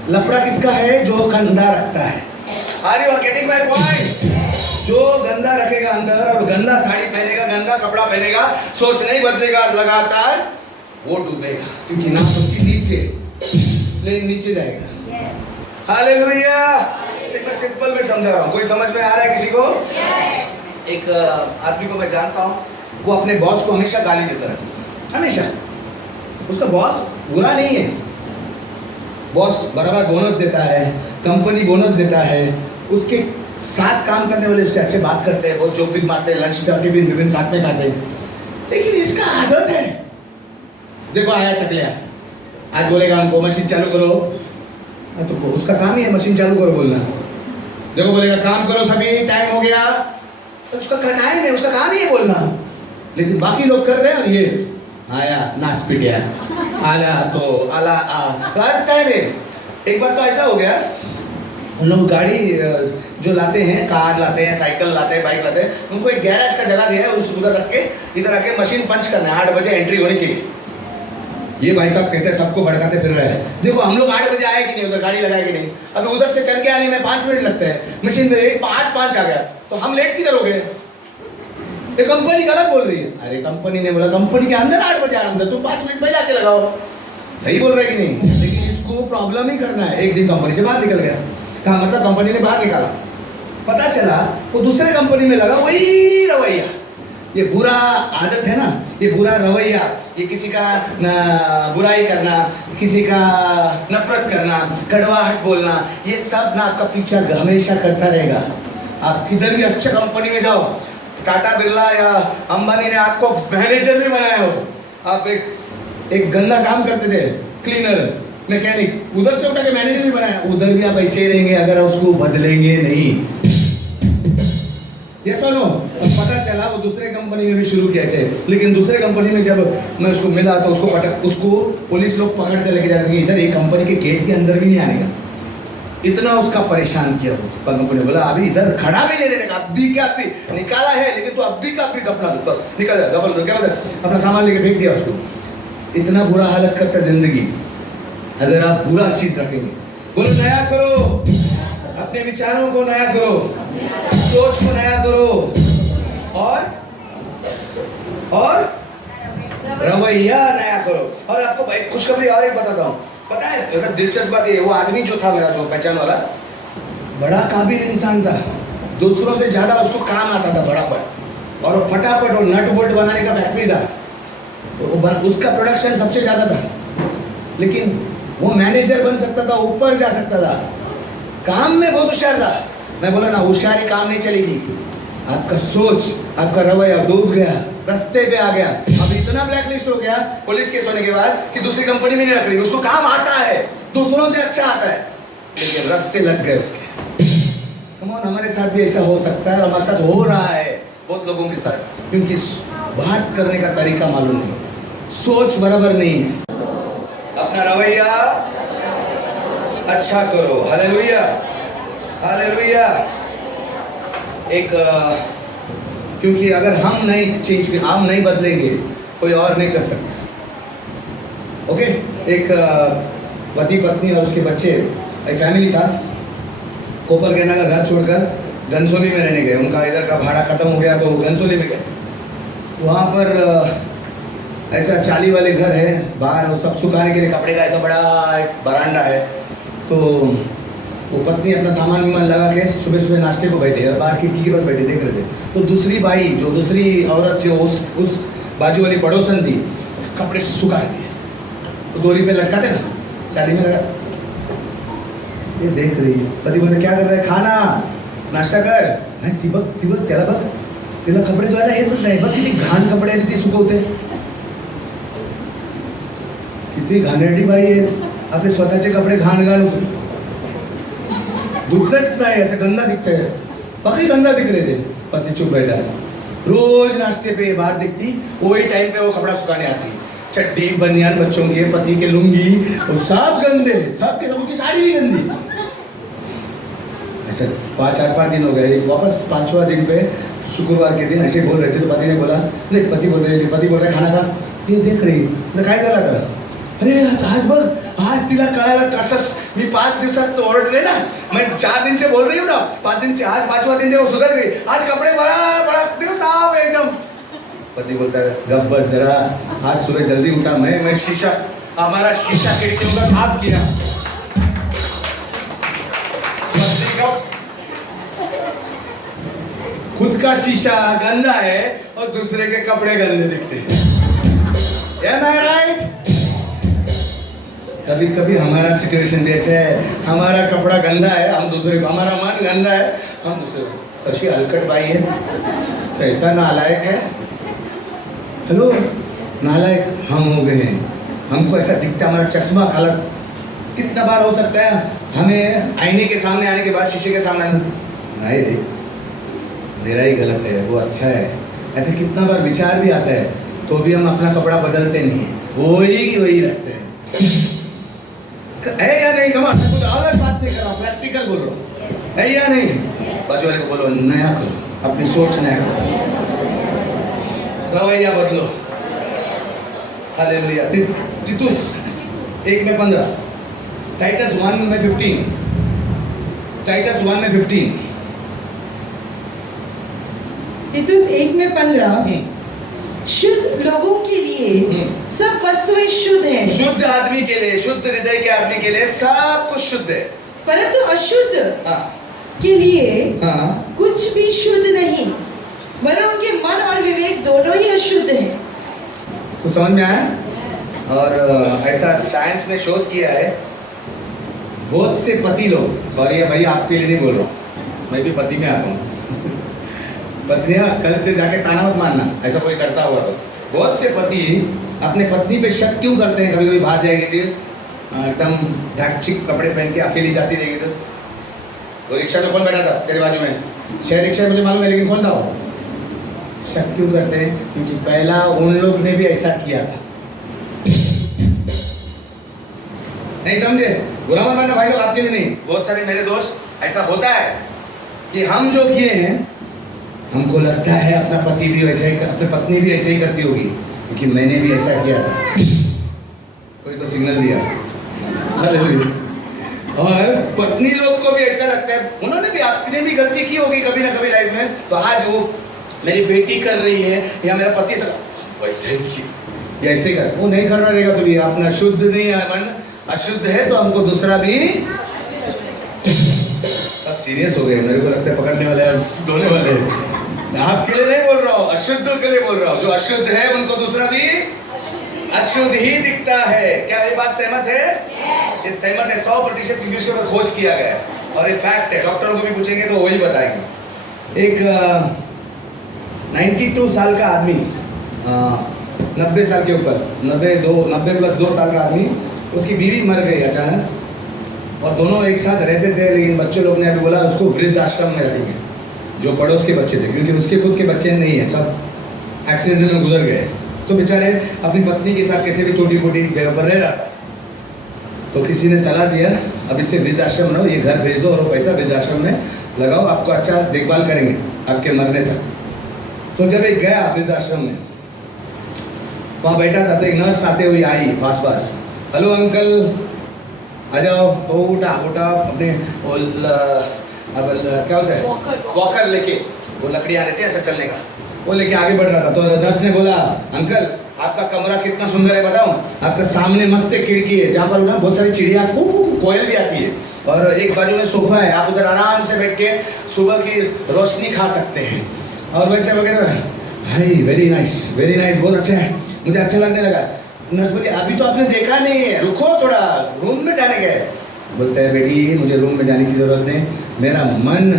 लफड़ा किसका है? जो गंदा रखता है। Are you getting my point? जो गंदा रखेगा अंदर और गंदा साड़ी पहनेगा, गंदा कपड़ा पहनेगा, सोच नहीं बदलेगा लगातार, वो डूबेगा, क्योंकि नाक उसकी नीचे, लेकिन नीचे जाएगा। हालेलुया। एक मैं सिंपल में समझा रहा हूँ, कोई समझ में आ रहा है किसी को? एक आदमी को मैं जानता हूँ, वो अपने बॉस को हमेशा गाली देता है, हमेशा। उसका बॉस बुरा नहीं है, बॉस बराबर बोनस देता है, कंपनी बोनस देता है, उसके साथ काम करने वाले उससे अच्छे बात करते हैं, बहुत जोक भी मारते हैं, लंच टिफिन विभिन्न साथ में खाते हैं। लेकिन इसका आदत है, देखो आया टकलिया, आज बोलेगा हमको मशीन चालू करो, तो उसका काम ही है मशीन चालू करो बोलना। देखो बोलेगा काम करो सभी, टाइम हो गया, तो उसका टाइम है, उसका काम ही है बोलना। लेकिन बाकी लोग कर रहे हैं, और ये आया नाच पिटिया, आला तो आला हर टाइम है। एक बार तो ऐसा हो गया, उन लोग गाड़ी जो लाते हैं, कार लाते हैं, साइकिल लाते हैं, बाइक लाते हैं, उनको एक गैराज का जगह दिया है, उस उधर रख के इधर आके मशीन पंच करना है, 8 बजे एंट्री होनी चाहिए। ये भाई साहब कहते हैं सबको भड़काते फिर रहे हैं, देखो हम लोग 8 बजे आए कि नहीं, उधर गाड़ी लगाए कि नहीं, अभी उधर से चल के आने में 5 मिनट लगते हैं, मशीन में 8:05 आ गया, तो हम लेट किधर हो गए? ये कंपनी गलत बोल रही है। अरे कंपनी ने बोला कंपनी के अंदर 8 बजे आना था, तुम 5 मिनट पहले आके लगाओ, सही बोल रहे कि नहीं? लेकिन इसको प्रॉब्लम ही करना है। एक दिन कंपनी से बाहर निकल गया, कहा मतलब कंपनी ने बाहर निकाला, पता चला वो दूसरे कंपनी में लगा, वही रवैया, ये बुरा आदत है ना, ये बुरा रवैया, ये किसी का बुराई करना, किसी का नफरत करना, कड़वाहट बोलना, ये सब ना आपका पीछा हमेशा करता रहेगा। आप किधर भी अच्छे कंपनी में जाओ, टाटा बिरला या अंबानी ने आपको मैनेजर भी बनाया हो, आप एक गंदा काम करते थे, क्लीनर, मैकेनिक, उधर से उठा के मैनेजर भी बनाया, उधर भी आप ऐसे ही रहेंगे अगर उसको बदलेंगे नहीं। ये सुनो, पता चला वो दूसरे कंपनी में भी शुरू किया ऐसे, लेकिन दूसरे कंपनी में जब मैं उसको मिला तो उसको पुलिस लोग पकड़ कर लेके जाते हैं, इधर एक कंपनी के गेट के अंदर भी नहीं आने का, इतना उसका परेशान किया। कंपनी बोला अभी इधर खड़ा भी नहीं रहने का, अभी क्या अभी निकाला है, लेकिन तो अभी का अभी दफना दो, निकल जा, दफन दो, क्या मतलब अपना सामान लेके फेंक दिया उसको। इतना बुरा हालत करता जिंदगी अगर आप बुरा चीज रखेंगे। बोलो नया करो, अपने विचारों को नया करो, सोच को नया करो, और रवैया नया करो। और आपको भाई खुशखबरी और एक बताता हूँ, पता है अगर दिलचस्प बात ये, वो आदमी जो था मेरा जो पहचान वाला, बड़ा काबिल इंसान था, दूसरों से ज्यादा उसको काम आता था फटाफट, और फटाफट और नट बोल्ट बनाने का फैक्ट्री था, उसका प्रोडक्शन सबसे ज्यादा था, लेकिन वो मैनेजर बन सकता था, ऊपर जा सकता था, काम में बहुत होशियार था। मैं बोला ना होशियारी काम नहीं चलेगी, आपका सोच, आपका रवैया डूब गया, रास्ते पे आ गया, अब इतना ब्लैकलिस्ट हो गया पुलिस केस होने के बाद कि दूसरी कंपनी में नहीं रख रही, उसको काम आता है, दूसरों से अच्छा आता है, लेकिन रास्ते लग गए उसके। कम ऑन, हमारे साथ भी ऐसा हो सकता है, हमारे साथ हो रहा है बहुत लोगों के साथ, क्योंकि बात करने का तरीका मालूम नहीं, सोच बराबर नहीं है। अपना रवैया अच्छा करो, हालेलुया हालेलुया। एक क्योंकि अगर हम नहीं बदलेंगे, कोई और नहीं कर सकता। ओके, एक पति पत्नी और उसके बच्चे, एक फैमिली था, कोपर कहना का घर छोड़कर घनसोली में रहने गए, उनका इधर का भाड़ा खत्म हो गया तो घनसोली में गए। वहाँ पर ऐसा चाली वाले घर है, बाहर वो सब सुखाने के लिए कपड़े का ऐसा बड़ा एक बरांडा है, तो वो पत्नी अपना सामान विमान लगा के सुबह सुबह नाश्ते को बैठे और बाहर खिड़की के पास बैठे देख रहे थे, तो दूसरी औरत जो उस बाजू वाली पड़ोसन थी, कपड़े सुखा रही है, तो डोरी पे लटकाते ना, चाली में लगा, ये देख रही है। पति बोलते क्या कर रहा है? खाना नाश्ता कर। नाही तिबक त्याला बघ, तिला कपडे धुवायला येतच नाही, बघ किती घाण कपडे आहेत ते सुकवते, किती घाणेरडी बाई आहे, आपले स्वतःचे कपडे घाण घालून धुतलेच नाही, ऐसा गंदा दिखते है, पक्की गंदा दिख रहे थे। पति चुप बैठा है, रोज नाश्ते पे बाहर दिखती, वही टाइम पे वो कपड़ा सुखाने आती, चड्डी बनियान बच्चों के, पति के लुंगी, और सब गंदे, सबके सब, उसकी साड़ी भी गंदी। ऐसे 4-5 दिन हो गए, वापस 5वां दिन पे शुक्रवार के दिन ऐसे बोल रहे थे, तो पति ने बोला, नहीं पति बोल रहे खाना खा, ये देख रही, काय झाला तर, अरे आज बघ, आज तिला कळायला कसं, मी 5 दिवसात तोडले ना, मैं 4 दिन से बोल रही हूँ ना, 5 दिन से, आज 5वां दिन देखो सुधर गई, आज कपड़े बड़ा देखो साफ है एकदम। पति बोलता है गप बस जरा, आज सुबह जल्दी उठा, मैं शीशा, हमारा शीशा खिड़कियों का साफ किया। पत्नी का खुद का शीशा गंदा है और दूसरे के कपड़े गंदे दिखते हैं। Am I right? कभी कभी हमारा सिचुएशन भी ऐसे है, हमारा कपड़ा गंदा है, हम दूसरे को, हमारा मन गंदा है, हम दूसरे को, कशी हलकट भाई है, कैसा नालायक है। हेलो, नालायक हम हो गए हैं, हमको ऐसा दिखता, हमारा चश्मा गलत। कितना बार हो सकता है हमें आईने के सामने आने के बाद, शीशे के सामने आने, नहीं रे मेरा ही गलत है, वो अच्छा है, ऐसे कितना बार विचार भी आता है, तो भी हम अपना कपड़ा बदलते नहीं है, वही रखते हैं। है या नहीं? कमा कुछ अलग बात नहीं कर रहा, प्रैक्टिकल बोल रहा हूँ, है या नहीं? बाजू वाले को बोलो नया करो, अपनी सोच नया करो, रवैया बदलो। हालेलुया। तीतुस 1:15, टाइटस 1:15, टाइटस 1:15। तीतुस 1:15 शुद्ध लोगों के लिए सब वस्तुएं शुद्ध हैं, शुद्ध आदमी के लिए, शुद्ध हृदय के आदमी के लिए सब कुछ शुद्ध है, परंतु अशुद्ध हाँ के लिए हाँ, कुछ भी शुद्ध नहीं, वरन उनके मन और विवेक दोनों ही अशुद्ध हैं। कुछ समझ में आया? और ऐसा साइंस ने शोध किया है, बहुत से पति लोग, सॉरी भाई आपके लिए नहीं बोल रहा हूँ, मैं भी पति में आता हूँ, पत्नियां कल से जाके ताना मत मारना, ऐसा कोई करता हुआ तो। बहुत से पति अपने पत्नी पे शक क्यों करते हैं? कभी कभी बाहर जाएगी थी एकदम ढाकचिक कपड़े पहन के अकेली जाती रहेगी तो, वो रिक्शा में कौन बैठा था तेरे बाजू में? शायद रिक्शा मुझे मालूम है, लेकिन कौन था वो? शक क्यों करते हैं? क्योंकि पहला उन लोग ने भी ऐसा किया था। नहीं समझे? बुरा मत मानना भाई लोग, आपके लिए नहीं, बहुत सारे मेरे दोस्त ऐसा होता है कि हम जो किए हैं, हमको लगता है अपना पति भी वैसे ही, अपनी पत्नी भी ऐसे ही करती होगी, क्योंकि मैंने भी ऐसा किया था। कोई तो सिग्नल दिया। हालेलुया। और पत्नी लोग को भी ऐसा लगता है, उन्होंने भी, आपने भी गलती की होगी कभी ना कभी लाइफ में, तो आज वो मेरी बेटी कर रही है या मेरा पति वैसे ही या ऐसे कर, वो नहीं करना रहेगा कभी। अपना शुद्ध नहीं है, मन अशुद्ध है, तो हमको दूसरा भी। सब सीरियस हो गए, मेरे को लगता है पकड़ने वाले धोने वाले। मैं आपके लिए नहीं बोल रहा हूँ, अशुद्ध के लिए बोल रहा हूँ। जो अशुद्ध है उनको दूसरा भी अशुद्ध ही दिखता है। क्या ये बात सहमत है? ये सहमत है 100%, क्योंकि उसके ऊपर खोज किया गया है और ये फैक्ट है। डॉक्टरों को भी पूछेंगे तो वही बताएंगे। एक 92 साल का आदमी, 90 साल के ऊपर, 90 प्लस 2 साल का आदमी, उसकी बीवी मर गई अचानक, और दोनों एक साथ रहते थे, लेकिन बच्चे लोग ने अभी बोला उसको वृद्ध आश्रम में रखेंगे, जो पड़ोस के बच्चे थे, क्योंकि उसके खुद के बच्चे नहीं है, सब एक्सीडेंट में गुजर गए। तो बेचारे अपनी पत्नी के साथ कैसे भी टूटी फूटी जगह पर रह रहा था। तो किसी ने सलाह दिया, अब इसे वृद्ध आश्रम रहो, ये घर भेज दो और वो पैसा वृद्ध आश्रम में लगाओ, आपको अच्छा देखभाल करेंगे आपके मरने तक। तो जब एक गया वृद्ध आश्रम में, वहाँ बैठा था, तो एक नर्स आते हुए आई पास, हेलो अंकल आ जाओ। तो उठा अपने अब क्या होता है, वॉकर लेके, वो लकड़ियाँ रहती है ऐसा चलने का, वो लेके आगे बढ़ रहा था। तो नर्स ने बोला, अंकल आपका कमरा कितना सुंदर है बताओ, आपका सामने मस्त एक खिड़की है जहाँ पर ना बहुत सारी चिड़िया कोयल भी आती है, और एक बाजू में सोफा है, आप उधर आराम से बैठ के सुबह की रोशनी खा सकते हैं, और वैसे वगैरह। हाई वेरी नाइस, बहुत अच्छा है, मुझे अच्छा लगने लगा। नर्स बोली, अभी तो आपने देखा नहीं है, रुको थोड़ा, रूम में जाने गए। बोलता है, बेटी मुझे रूम में जाने की जरूरत नहीं, मेरा मन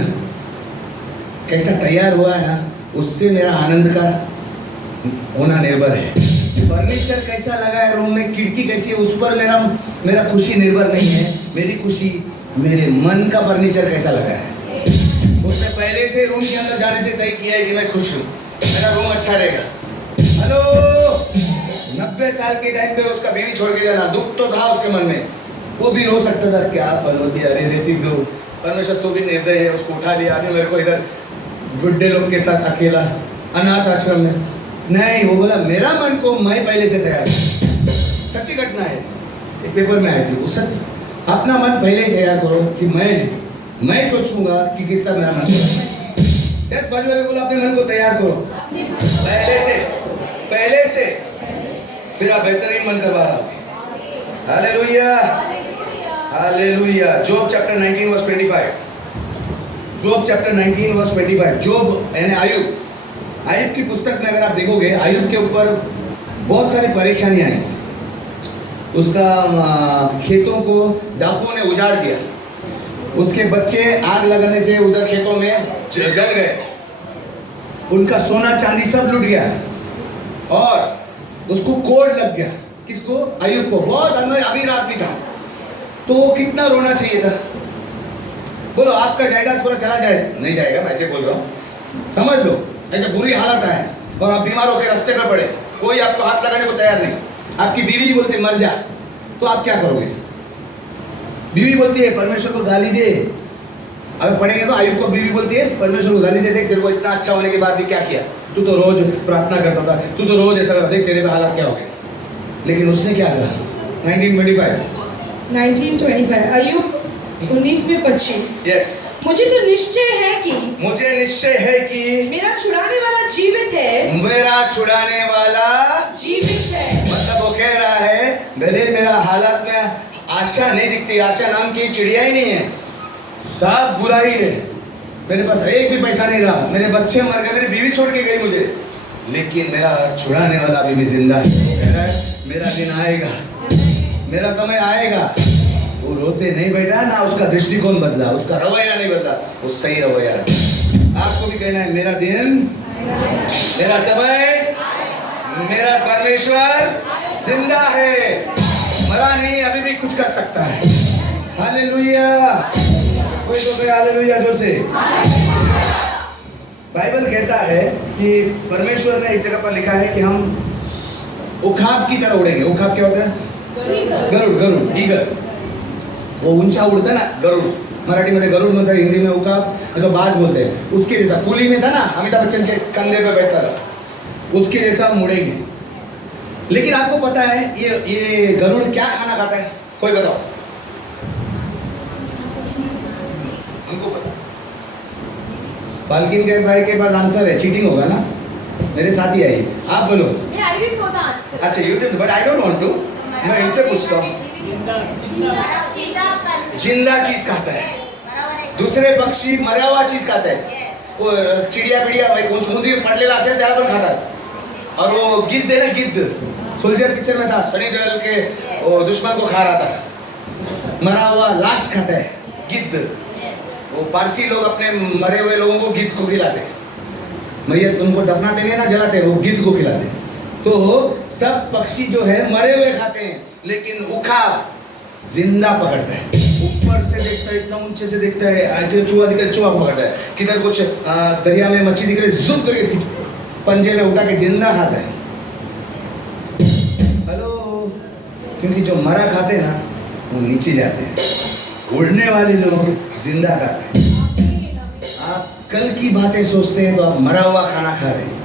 कैसा तैयार हुआ है ना, उससे मेरा आनंद का होना निर्भर है। फर्नीचर कैसा लगा है रूम में, खिड़की कैसी है, उस पर मेरा खुशी निर्भर नहीं है। मेरी खुशी मेरे मन का फर्नीचर कैसा लगा है, उसने पहले से रूम के अंदर जाने से तय किया है कि मैं खुश हूँ, मेरा रूम अच्छा रहेगा। हेलो, 90 साल के टाइम पे उसका बीवी छोड़ के जाना, दुख तो था उसके मन में, वो भी रो सकता था, क्या पनौती, अरे रेती दो, परमेश्वर तो भी निर्दय है, उसको उठा लिया, आदमी मेरे को इधर बुढ़े लोग के साथ अकेला अनाथ आश्रम में। नहीं, वो बोला मेरा मन को मैं पहले से तैयार हूँ। सच्ची घटना है, एक पेपर में आई थी, वो सच। अपना मन पहले ही तैयार करो कि मैं सोचूंगा कि किसका मेरा मन है। यस, बाजू वाले बोला अपने मन को तैयार करो पहले से, फिर आप बेहतरीन मन करवा रहा हो। Hallelujah, hallelujah. Job chapter 19 verse 25। Job chapter 19 verse 25, Job यानी आयुब की पुस्तक में अगर आप देखोगे, आयुब के ऊपर बहुत सारी परेशानियां आई। उसका खेतों को डाकुओं ने उजाड़ दिया, उसके बच्चे आग लगाने से उधर खेतों में जल गए, उनका सोना चांदी सब लूट गया, और उसको कोड़ लग गया। किसको? आयुब को। बहुत अमीर आदमी था, तो वो कितना रोना चाहिए था। बोलो आपका जायदाद पूरा चला जाए, नहीं जाएगा, मैं ऐसे बोल रहा हूँ, समझ लो ऐसे बुरी हालत है और आप बीमार होकर रास्ते पे पड़े, कोई आपको हाथ लगाने को तैयार नहीं, आपकी बीवी बोलती मर जा, तो आप क्या करोगे? बीवी बोलती है परमेश्वर को गाली दे। अगर पढ़ेंगे तो आयुब को बीवी बोलती है परमेश्वर को गाली दे, देख तेरे को इतना अच्छा होने के बाद भी क्या किया, तू तो रोज प्रार्थना करता था, तू तो रोज ऐसा करता, देख तेरे पे हालात क्या हो गए। लेकिन उसने क्या कहा? 1925 अय्यूब 19:25। यस। मुझे तो निश्चय है कि मुझे निश्चय है कि मेरा छुड़ाने वाला जीवित है, मेरा छुड़ाने वाला जीवित है। मतलब वो कह रहा है भले मेरा हालात में आशा नहीं दिखती, आशा नाम की चिड़िया ही नहीं है, सब बुराई है, मेरे पास एक भी पैसा नहीं रहा, मेरे बच्चे मर गए, मेरी बीवी छोड़ के गई मुझे, लेकिन मेरा छुड़ाने वाला अभी भी जिंदा है। वो कह रहा है मेरा दिन आएगा, मेरा समय आएगा। वो रोते नहीं बेटा, ना उसका दृष्टिकोण बदला, उसका रवैया नहीं बदला, वो सही रवैया रहा। आपको भी कहना है मेरा दिन, मेरा समय, मेरा परमेश्वर जिंदा है, मरा नहीं, अभी भी कुछ कर सकता है। हालेलुया। कोई तो कहे हालेलुया जो से। बाइबल कहता है कि परमेश्वर ने एक जगह पर लिखा है कि हम उखाब की तरह उड़ेंगे। उखाब क्या होता है? गरुड़, गरुड़, ईगल। वो ऊंचा उड़ता है ना, गरुड़। मराठी में गरुड़ बोलते हैं, हिंदी में उखाब तो बाज बोलते हैं। उसके जैसा कूली में था ना, अमिताभ बच्चन के कंधे पे बैठता था, उसके जैसा हम उड़ेंगे। लेकिन आपको पता है ये गरुड़ क्या खाना खाता है? कोई बताओ, हमको पता। पालकिन के भाई के पास आंसर है, चीटिंग होगा ना, मेरे साथ ही आई, आप बोलो। अच्छा YouTube, but I don't want to, मैं इनसे पूछता हूँ। जिंदा चीज खाता है, दुसरे पक्षी मरा हुआ चीज खाता है। वो चिड़िया बिड़िया भाई उंदीर पडलेला असेल त्याला पण खातात। और वो गिद्ध है ना, गिद्ध सोल्जर पिक्चर में था, सनी देओल के वो दुश्मन को खा रहा था, मरा हुआ लाश खाता है गिद्ध। वो पारसी लोग अपने मरे हुए लोगों को गिद्ध को खिलाते, मैयत उनको दफनाते नहीं है ना, जलाते, वो गिद्ध को खिलाते। तो सब पक्षी जो है मरे हुए खाते हैं, लेकिन उखाब जिंदा पकड़ता है। ऊपर से देखता है, इतना ऊंचे से देखता है, चूहा दिख रहा, चूहा पकड़ता है, किधर कुछ दरिया में मच्छी दिख रही, जुम करके पंजे में उठा के जिंदा खाता है। हेलो, क्योंकि जो मरा खाते हैं ना वो नीचे जाते हैं, उड़ने वाले लोग जिंदा खाते हैं। आप कल की बातें सोचते हैं तो आप मरा हुआ खाना खा रहे हैं।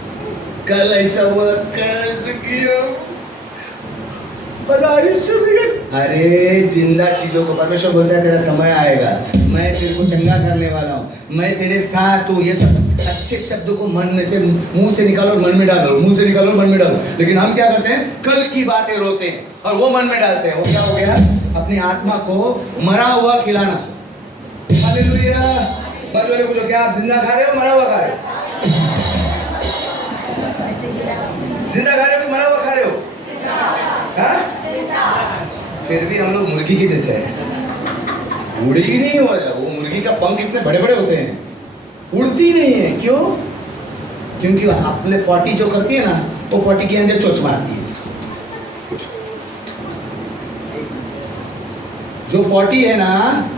कल ऐसा हुआ, कल किया, अरे जिंदा चीजों को परमेश्वर बोलता है तेरा समय आएगा, मैं तेरे को चंगा करने वाला हूँ, मैं तेरे साथ हूँ। ये सब अच्छे शब्दों को मन में से, मुंह से निकालो और मन में डालो, मुंह से निकालो और मन में डालो। लेकिन हम क्या करते हैं? कल की बातें रोते हैं और वो मन में डालते हैं। वो क्या हो गया? अपनी आत्मा को मरा हुआ खिलाना। हालेलुया। बाजू वाले पूछो, क्या आप जिंदा खा रहे हो, मरा हुआ खा रहे हो? जिंदा खा रहे हो कि मरा हुआ खा रहे हो? हाँ? फिर भी हम लोग मुर्गी के जैसे हैं, उड़ ही नहीं हो रहा। वो मुर्गी का पंख इतने बड़े बड़े होते हैं, उड़ती नहीं है। क्यों? क्योंकि अपने पॉटी जो करती है ना, वो पॉटी के अंदर चोंच मारती है। जो पॉटी है ना,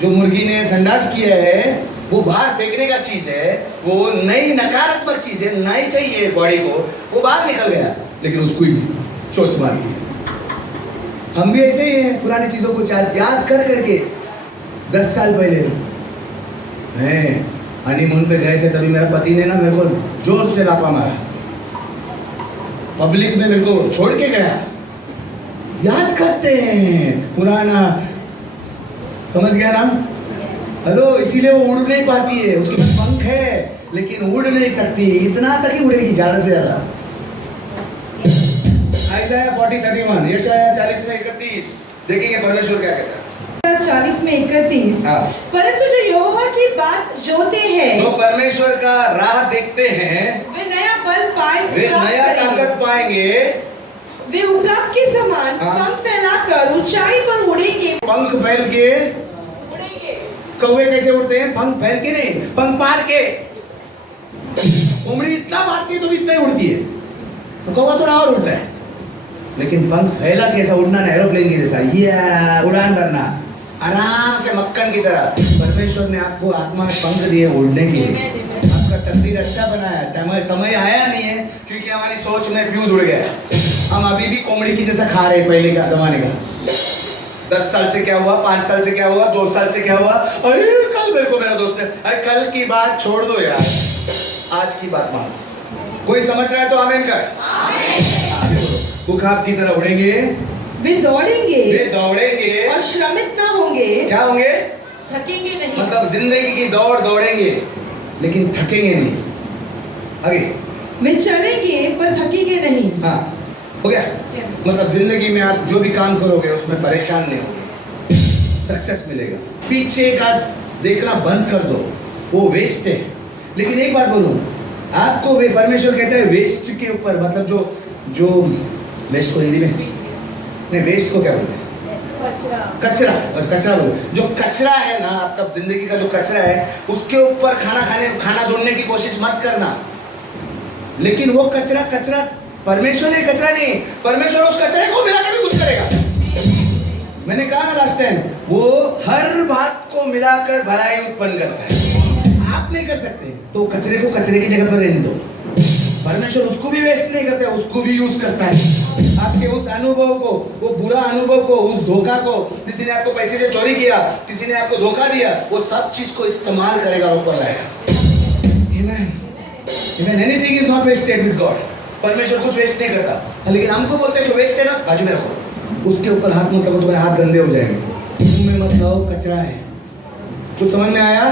जो मुर्गी ने संडास किया है, वो बाहर फेंकने का चीज है, वो नई नकारात्मक चीज है, नहीं चाहिए बॉडी को, वो बाहर निकल गया, लेकिन उसको ही चोंच मारती है। हम भी ऐसे ही हैं, पुरानी चीजों को याद कर करके। 10 साल पहले मैं हनीमून पे गए थे, तभी मेरा पति ने ना मेरे को जोर से लापा मारा, पब्लिक में मेरे को छोड़ के गया। याद करते हैं पुराना, समझ गया ना? हेलो, इसीलिए वो उड़ नहीं पाती है, उसके पास पंख है लेकिन उड़ नहीं सकती, इतना तक ही उड़ेगी ज्यादा से ज्यादा। आइज़ाया 40:31, यशाया 40:31, देखेंगे परमेश्वर क्या कहता है। 40 में 31। हाँ। परंतु जो यहोवा की बात जोते हैं जो परमेश्वर का राह देखते हैं वे नया बल पाएंगे, वे प्राप्त नया करेंगे। ताकत पाएंगे। वे उकाब के समान हाँ। पंख फैलाकर ऊंचाई पर उड़ेंगे। पंख फैल के कौवे कैसे उड़ते हैं? पंख फैल के नहीं, पंख पार के। कोमड़ी इतना मारती है तो भी इतना ही उड़ती है, तो कौवा थोड़ा और उड़ता है, लेकिन पंख फैला के ऐसा उड़ना ना, एरोप्लेन की जैसा ये उड़ान भरना आराम से मक्खन की तरह। परमेश्वर ने आपको आत्मा में पंख दिए उड़ने के लिए। आपका तकदीर अच्छा बनाया है, समय आया नहीं है क्योंकि हमारी सोच में फ्यूज उड़ गया। हम अभी भी कोमड़ी की जैसा खा रहे हैं पहले का जमाने का। 10 साल से क्या हुआ, 5 साल से क्या हुआ, 2 साल से क्या हुआ, अरे कल मेरे को मेरा दोस्त ने, अरे कल की बात छोड़ दो यार, आज की बात मानो। कोई समझ रहा है तो आमीन कर। आगे बोलो। उकाब की तरह उड़ेंगे, वे दौड़ेंगे वे दौड़ेंगे और श्रमित ना होंगे, क्या होंगे? थकेंगे नहीं। मतलब जिंदगी की दौड़ दौड़ेंगे लेकिन थकेंगे नहीं। आगे वे चलेंगे पर थकेंगे नहीं। हाँ, हो गया। मतलब जिंदगी में आप जो भी काम करोगे उसमें परेशान नहीं होगे, सक्सेस मिलेगा। पीछे का देखना बंद कर दो, वो वेस्ट है। लेकिन एक बात बोलूं, आपको वे परमेश्वर कहता है वेस्ट के ऊपर, मतलब जो वेस्ट को हिंदी में नहीं, वेस्ट को क्या बोलते हैं? कचरा। और कचरा बोलो, जो कचरा है ना आपका जिंदगी का जो कचरा है, उसके ऊपर खाना ढूंढने की कोशिश मत करना। लेकिन वो कचरा परमेश्वर ने कचरा नहीं, परमेश्वर उस कचरे को मिला के भी कुछ करेगा। मैंने कहा ना लास्ट टाइम, वो हर बात को मिलाकर भलाई उत्पन्न करता है। आप नहीं कर सकते तो कचरे को कचरे की जगह पर रहने दो। परमेश्वर उसको भी वेस्ट नहीं करता है, उसको भी यूज करता है। आपके उस अनुभव को, वो बुरा अनुभव को, उस धोखा को, किसी ने आपको पैसे से चोरी किया, किसी ने आपको धोखा दिया, वो सब चीज को इस्तेमाल करेगा और ऊपर लाएगा। Amen. Anything is not wasted with God. परमेश्वर कुछ वेस्ट नहीं करता। लेकिन हमको बोलते हैं जो वेस्ट है ना, बाजू में रखो, उसके ऊपर हाथ मत लगाओ, तुम्हारे हाथ गंदे हो जाएंगे। मुंह में मत लाओ, कचरा है। कुछ समझ में आया?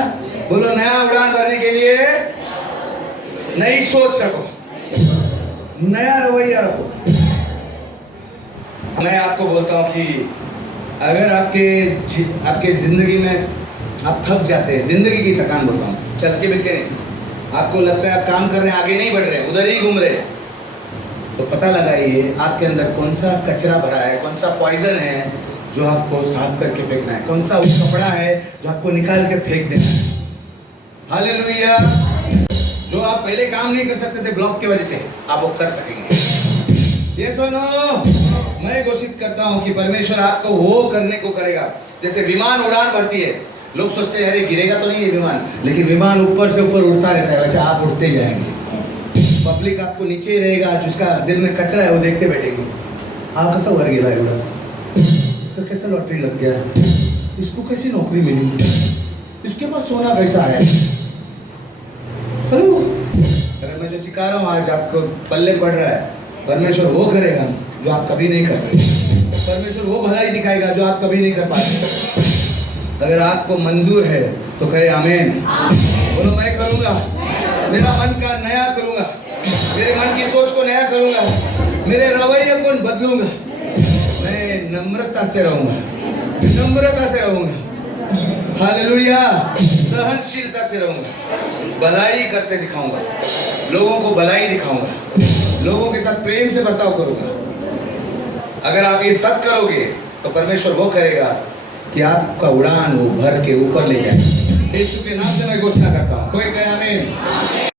बोलो, नया उड़ान भरने के लिए नई सोच रखो, नया रवैया रखो। मैं आपको बोलता हूँ कि अगर आपके जिंदगी में आप थक जाते हैं, जिंदगी की थकान बोलता हूँ, चलते फिरते नहीं, आपको लगता है आप काम कर रहे हैं, आगे नहीं बढ़ रहे हैं, उधर ही घूम रहे हैं, तो पता लगाइए आपके अंदर कौन सा कचरा भरा है, कौन सा पॉइजन है जो आपको साफ करके फेंकना है, कौन सा वो कपड़ा है जो आपको निकाल के फेंक देना है। हालेलुया। जो आप पहले काम नहीं कर सकते थे ब्लॉक की वजह से, आप वो कर सकेंगे। ये सुनो, मैं घोषित करता हूं कि परमेश्वर आपको वो करने को करेगा। जैसे विमान उड़ान भरती है, लोग सोचते हैं अरे गिरेगा तो नहीं है विमान, लेकिन विमान ऊपर से ऊपर उड़ता रहता है, वैसे आप उड़ते जाएंगे। पब्लिक आपको नीचे ही रहेगा, जिसका दिल में कचरा है वो देखते बैठेंगे, आप कैसा वर गिरा है, इसका कैसा लॉटरी लग गया, इसको कैसी नौकरी मिली, इसके पास सोना कैसा है। अगर मैं जो सिखा रहा हूँ आज आपको पल्ले पड़ रहा है, परमेश्वर वो करेगा जो आप कभी नहीं कर सकते। परमेश्वर वो भलाई दिखाएगा जो आप कभी नहीं कर पाते। अगर आपको मंजूर है तो कहे आमीन। बोलो, मैं करूँगा, मेरा मन का नया करूँगा, मेरे मन की सोच को नया करूँगा, मेरे रवैये को बदलूंगा, मैं नम्रता से रहूँगा, विनम्रता से रहूँगा, हालेलुया, सहनशीलता से रहूँगा, भलाई करते दिखाऊंगा, लोगों को भलाई दिखाऊंगा, लोगों के साथ प्रेम से बर्ताव करूँगा। अगर आप ये सब करोगे तो परमेश्वर वो करेगा कि आपका उड़ान वो भर के ऊपर ले जाए। यीशु के नाम से मैं घोषणा करता हूँ, कोई कहे आमीन।